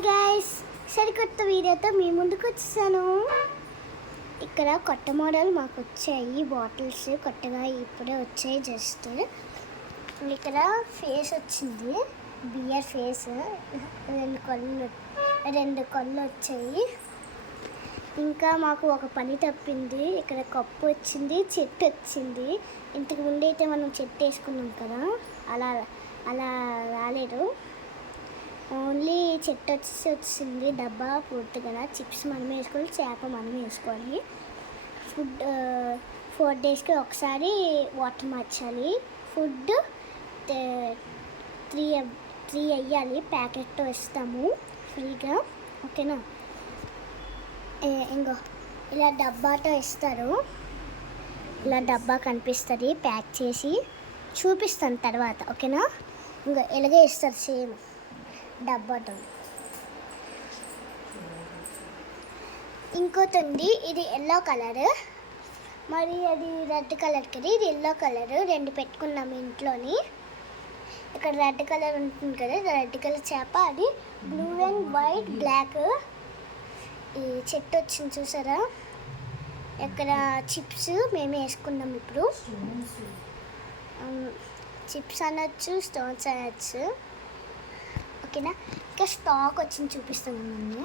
Hi guys, సరికొత్త వీడియోతో మీ ముందుకు వచ్చేసాను. ఇక్కడ కొత్త మోడల్ మాకు వచ్చాయి బాటిల్స్, కొత్తగా ఇప్పుడే వచ్చాయి. జస్ట్ ఇక్కడ ఫేస్ వచ్చింది, బియర్ ఫేస్, రెండు కళ్ళు వచ్చాయి. ఇంకా మాకు ఒక పని తప్పింది. ఇక్కడ కప్పు వచ్చింది, చెట్టు వచ్చింది. ఇంతకు ముందు అయితే మనం చెట్టు వేసుకున్నాం కదా, అలా అలా రాలేదు. ఓన్లీ చెట్టు వచ్చింది. డబ్బా పూర్తిగా చిప్స్ మనం వేసుకోవాలి, చేప మనం వేసుకోవాలి. ఫుడ్ 4 డేస్కి ఒకసారి వాటర్ మార్చాలి. ఫుడ్ 3 వేయాలి. ప్యాకెట్తో ఇస్తాము ఫ్రీగా, ఓకేనా. ఇంకో ఇలా డబ్బాతో ఇస్తారు. ఇలా డబ్బా కనిపిస్తుంది, ప్యాక్ చేసి చూపిస్తాను తర్వాత, ఓకేనా. ఇంకా ఇలాగే ఇస్తారు సేమ్ డబ్బాతో. ఇంకోటి ఉంది, ఇది ఎల్లో కలర్, మరి అది రెడ్ కలర్ కదా. ఇది ఎల్లో కలర్, 2 పెట్టుకున్నాము ఇంట్లోని. ఇక్కడ రెడ్ కలర్ ఉంటుంది కదా, రెడ్ కలర్ చేప. అది బ్లూ అండ్ వైట్ బ్లాక్. ఈ చెట్టు వచ్చింది చూసారా. ఇక్కడ చిప్స్ మేము వేసుకున్నాం. ఇప్పుడు చిప్స్ అనొచ్చు, స్టోన్స్ అనొచ్చు, ఓకేనా. ఇంకా స్టాక్ వచ్చింది, చూపిస్తాను.